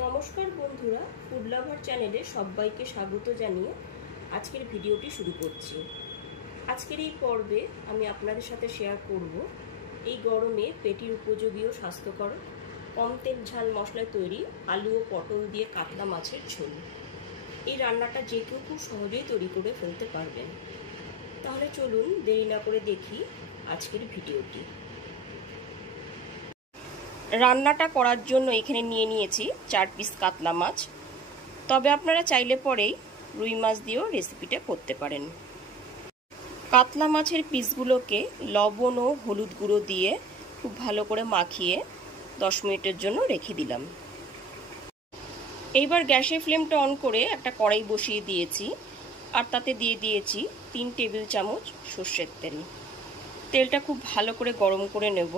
নমস্কার বন্ধুরা, food lover চ্যানেলে সবাইকে স্বাগত জানিয়ে আজকের ভিডিওটি শুরু করছি। আজকের এই পর্বে আমি আপনাদের সাথে শেয়ার করব এই গরমে পেটির উপযোগী ও স্বাস্থ্যকর কম তেল ঝাল মশলায় তৈরি আলু ও পটল দিয়ে কাতলা মাছের ঝোল। এই রান্নাটা যে কেউ খুব সহজেই তৈরি করে ফেলতে পারবেন। তাহলে চলুন দেরি না করে দেখি আজকের ভিডিওটি। রান্নাটা করার জন্য এখানে নিয়ে নিয়েছি 4 পিস কাতলা মাছ। তবে আপনারা চাইলে পরেই রুই মাছ দিয়েও রেসিপিটা করতে পারেন। কাতলা মাছের পিসগুলোকে লবণ ও হলুদ গুঁড়ো দিয়ে খুব ভালো করে মাখিয়ে 10 মিনিটের জন্য রেখে দিলাম। এইবার গ্যাসের ফ্লেমটা অন করে একটা কড়াই বসিয়ে দিয়েছি আর তাতে দিয়ে দিয়েছি 3 টেবিল চামচ সর্ষের তেল। তেলটা খুব ভালো করে গরম করে নেব।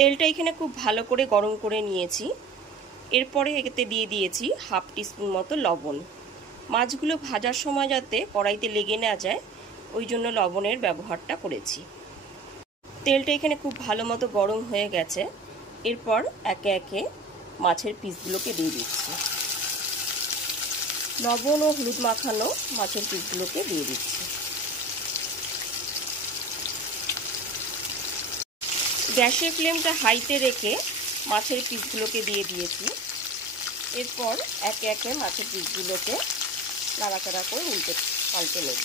তেলটা এখানে খুব ভালো করে গরম করে নিয়েছি। এরপরে এতে দিয়ে দিয়েছি হাফ টিস্পুন মতো লবণ। মাছগুলো ভাজার সময় যাতে কড়াইতে লেগে না যায় ওই জন্য লবণের ব্যবহারটা করেছি। তেলটা এখানে খুব ভালো মতো গরম হয়ে গেছে। এরপর একে একে মাছের পিসগুলোকে দিয়ে দিচ্ছি। লবণ ও হলুদ মাখানো মাছের পিসগুলোকে দিয়ে দিচ্ছি। গ্যাসের ফ্লেমটা হাইতে রেখে মাছের পিসগুলোকে দিয়ে দিয়েছি। এরপর একে একে মাছের পিসগুলোকে নাড়াচাড়া করে উল্টে পাল্টে নেব।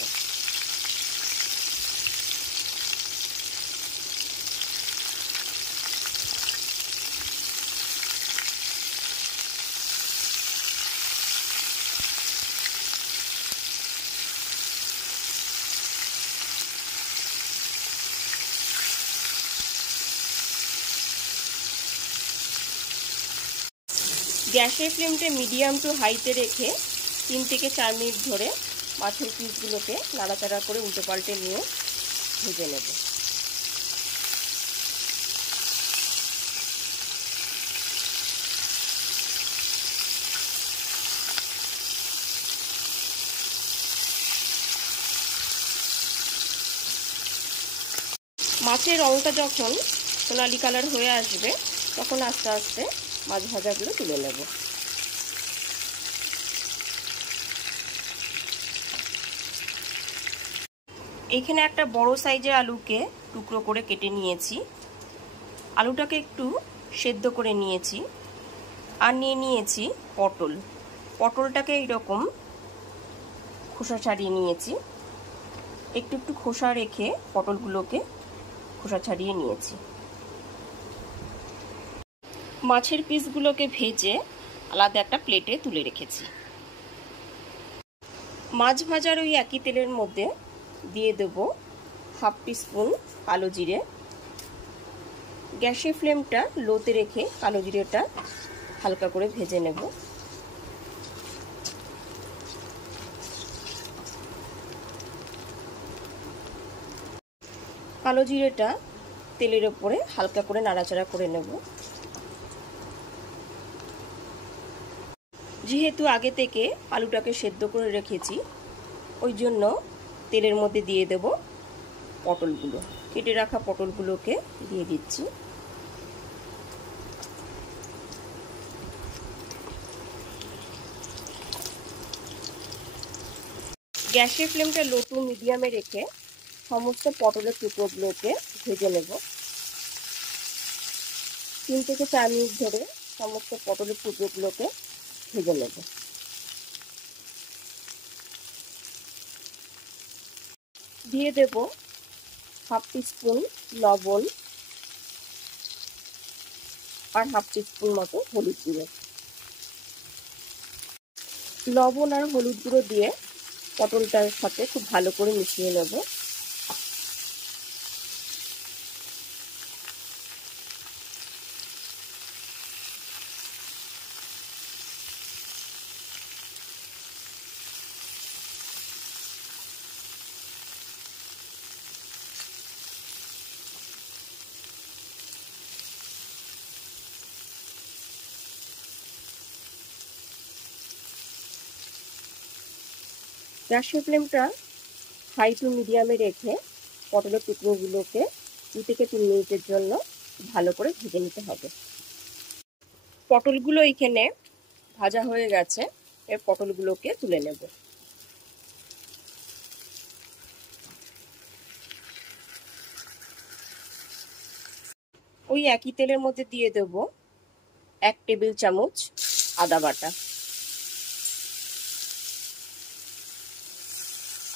গ্যাসের ফ্লেমটা মিডিয়াম টু হাইতে রেখে 3 থেকে 4 মিনিট ধরে মাছের পিসগুলোকে নাড়াচাড়া করে উল্টে পাল্টে নিয়ে ভেজে নেব। মাছের রঙটা যখন সোনালি কালার হয়ে আসবে তখন আস্তে আস্তে মাছ ভাজাগুলো তুলে নেব। এখানে একটা বড় সাইজের আলুকে টুকরো করে কেটে নিয়েছি। আলুটাকে একটু সেদ্ধ করে নিয়েছি। আর নিয়ে নিয়েছি পটল। পটলটাকে এইরকম খোসা ছাড়িয়ে নিয়েছি। একটু একটু খোসা রেখে পটলগুলোকে খোসা ছাড়িয়ে নিয়েছি। মাছের পিসগুলোকে ভেজে আলাদা একটা প্লেটে তুলে রেখেছি। মাছ ভাজার ওই একই তেলের মধ্যে দিয়ে দেব হাফ টিস্পুন কালো জিরে। গ্যাসের ফ্লেমটা লোতে রেখে কালো জিরেটা হালকা করে ভেজে নেব। কালো জিরেটা তেলের ওপরে হালকা করে নাড়াচাড়া করে নেব। যেহেতু আগে থেকে আলুটাকে সেদ্ধ করে রেখেছি ওই জন্য তেলের মধ্যে দিয়ে দেব পটলগুলো। কেটে রাখা পটলগুলোকে দিয়ে দিচ্ছি। গ্যাসের ফ্লেমটা লো টু মিডিয়ামে রেখে সমস্ত পটলের টুকরোগুলোকে ভেজে নেব। 3 থেকে 4 মিনিট ধরে সমস্ত পটলের টুকরোগুলোকে ভেজে নেব। দিয়ে দেব হাফ টিস্পুন লবণ আর হাফ টিস্পুন মতো হলুদ গুঁড়ো। লবণ আর হলুদ গুঁড়ো দিয়ে পটলটার সাথে খুব ভালো করে মিশিয়ে নেব। গ্যাসের ফ্লেমটা হাই টু মিডিয়ামে রেখে পটলের টুকরোগুলোকে 2 থেকে 3 মিনিটের জন্য ভালো করে ভেজে নিতে হবে। পটলগুলো এখানে ভাজা হয়ে গেছে, এর পটলগুলোকে তুলে নেব। ওই একই তেলের মধ্যে দিয়ে দেব 1 টেবিল চামচ আদা বাটা।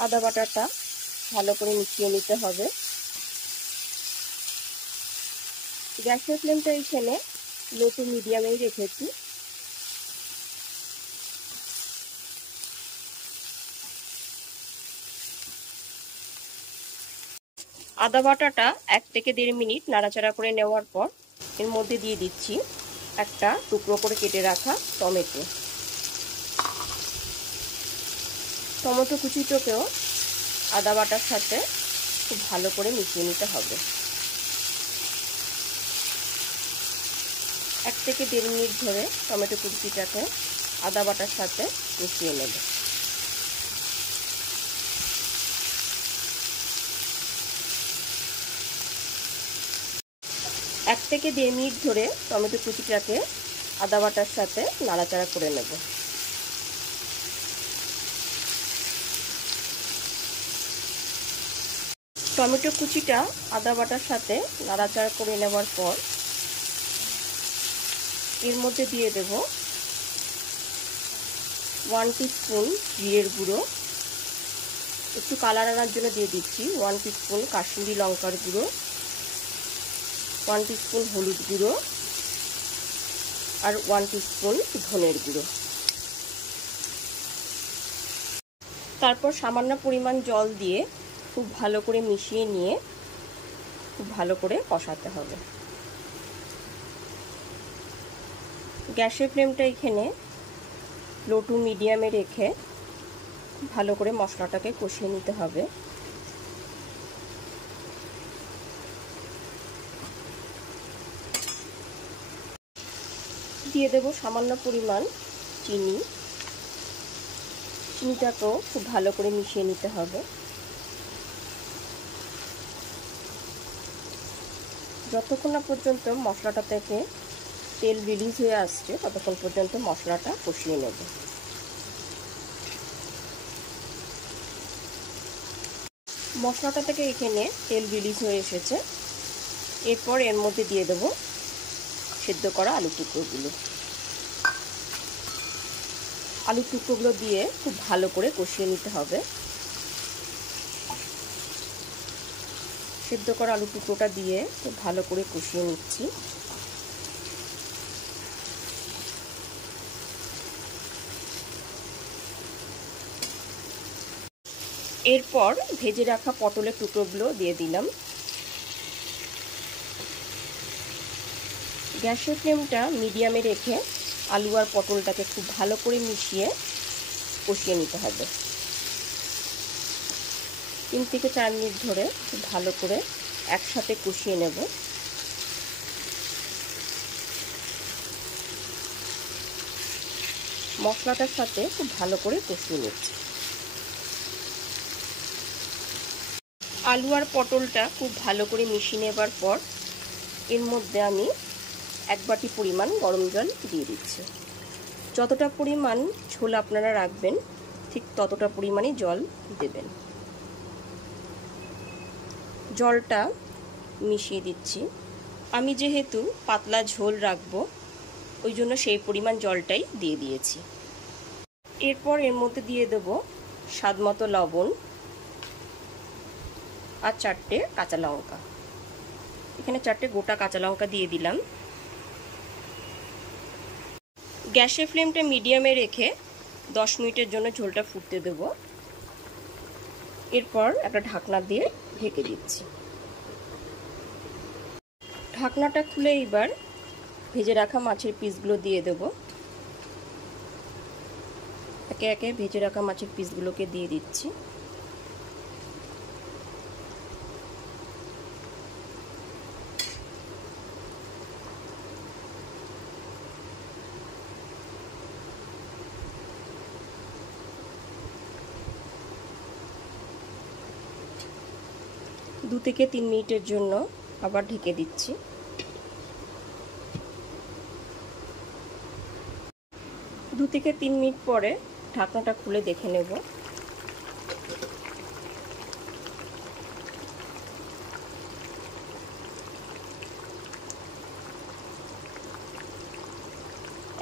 আদা বাটাটা ভালো করে মিশিয়ে নিতে হবে। গ্যাসের ফ্লেমটা এখানে লো টু মিডিয়ামেই রেখেছি। আদা বাটাটা 1 থেকে 1.5 মিনিট নাড়াচাড়া করে নেওয়ার পর এর মধ্যে দিয়ে দিচ্ছি একটা টুকরো করে কেটে রাখা টমেটো। টমেটো কুচিটাকেও আদা বাটার সাথে খুব ভালো করে মিশিয়ে নিতে হবে। 1 থেকে 1.5 মিনিট ধরে টমেটো কুচিটাকে আদা বাটার সাথে মিশিয়ে নেব। এক থেকে 1.5 মিনিট ধরে টমেটো কুচিটাকে আদা বাটার সাথে নাড়াচাড়া করে নেব। টমেটো কুচিটা আদা বাটার সাথে নাড়াচাড়া করে নেওয়ার পর এর মধ্যে দিয়ে দেব 1 টিস্পুন জিরের গুঁড়ো, একটু কালার আনার জন্য দিয়ে দিচ্ছি 1 টিস্পুন কাশ্মীরি লঙ্কার গুঁড়ো, 1 টিস্পুন হলুদ গুঁড়ো আর 1 টিস্পুন ধনের গুঁড়ো। তারপর সামান্য পরিমাণ জল দিয়ে খুব ভালো করে মিশিয়ে নিয়ে খুব ভালো করে কষাতে হবে। গ্যাসের ফ্লেমটা এখানে লো টু মিডিয়ামে রেখে ভালো করে মশলাটাকে কষিয়ে নিতে হবে। দিয়ে দেব সামান্য পরিমাণ চিনি। চিনিটাকেও খুব ভালো করে মিশিয়ে নিতে হবে। যতক্ষণ না পর্যন্ত মশলাটা থেকে তেল রিলিজ হয়ে আসছে ততক্ষণ পর্যন্ত মশলাটা কষিয়ে নেব। মশলাটা থেকে এখানে তেল রিলিজ হয়ে এসেছে। এরপর এর মধ্যে দিয়ে দেব সেদ্ধ করা আলু টুকরোগুলো। আলু টুকরোগুলো দিয়ে খুব ভালো করে কষিয়ে নিতে হবে। সেদ্ধ করা আলু টুকরোটা দিয়ে খুব ভালো করে কষিয়ে নিচ্ছি। এরপর ভেজে রাখা পটলের টুকরোগুলো দিয়ে দিলাম। গ্যাসের ফ্লেমটা মিডিয়ামে রেখে আলু আর পটলটাকে খুব ভালো করে মিশিয়ে কষিয়ে নিতে হবে। 3 থেকে 4 মিনিট ধরে খুব ভালো করে একসাথে কষিয়ে নেব। মশলাটার সাথে খুব ভালো করে কষিয়ে নিচ্ছি। আলু আর পটলটা খুব ভালো করে মিশিয়ে নেবার পর এর মধ্যে আমি 1 বাটি পরিমাণ গরম জল দিয়ে দিচ্ছি। যতটা পরিমাণ ঝোল আপনারা রাখবেন ঠিক ততটা পরিমাণই জল দেবেন। জলটা মিশিয়ে দিচ্ছি। আমি যেহেতু পাতলা ঝোল রাখবো ওই জন্য সেই পরিমাণ জলটাই দিয়ে দিয়েছি। এরপর এর মধ্যে দিয়ে দেব স্বাদমতো লবণ আর 4টে কাঁচা লঙ্কা। এখানে 4টে গোটা কাঁচা লঙ্কা দিয়ে দিলাম। গ্যাসের ফ্লেমটা মিডিয়ামে রেখে 10 মিনিটের জন্য ঝোলটা ফুটতে দেব। এরপর একটা ঢাকনা দিয়ে ঢেকে দিচ্ছি। ঢাকনাটা খুলে এবার ভেজে রাখা মাছের পিসগুলো দিয়ে দেব। একে একে ভেজে রাখা মাছের পিসগুলোকে দিয়ে দিচ্ছি। দু থেকে 3 মিনিটের জন্য আবার ঢেকে দিচ্ছি। 2 থেকে 3 মিনিট পরে ঢাকনাটা খুলে দেখে নেব।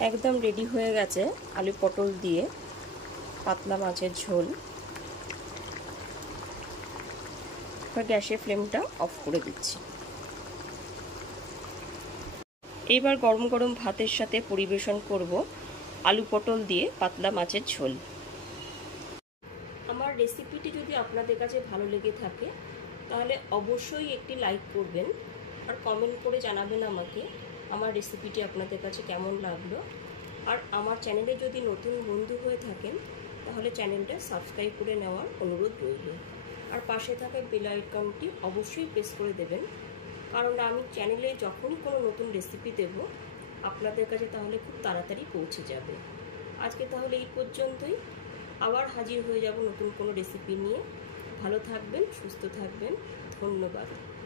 একদম রেডি হয়ে গেছে আলু পটল দিয়ে পাতলা মাছের ঝোল। গ্যাসের ফ্লেমটা অফ করে দিচ্ছি। এবার গরম গরম ভাতের সাথে পরিবেশন করব আলু পটল দিয়ে পাতলা মাছের ঝোল। আমার রেসিপিটি যদি আপনাদের কাছে ভালো লেগে থাকে তাহলে অবশ্যই একটি লাইক করবেন আর কমেন্ট করে জানাবেন আমাকে আমার রেসিপিটি আপনাদের কাছে কেমন লাগলো। আর আমার চ্যানেলে যদি নতুন বন্ধু হয়ে থাকেন তাহলে চ্যানেলটা সাবস্ক্রাইব করে নেওয়ার অনুরোধ রইল। আর পাশে থাকা বেল আইকনটি অবশ্যই প্রেস করে দেবেন, কারণ আমি চ্যানেলে যখনই কোনো নতুন রেসিপি দেব আপনাদের কাছে তাহলে খুব তাড়াতাড়ি পৌঁছে যাবে। আজকে তাহলে এই পর্যন্তই, আবার হাজির হয়ে যাব নতুন কোনো রেসিপি নিয়ে। ভালো থাকবেন, সুস্থ থাকবেন, ধন্যবাদ।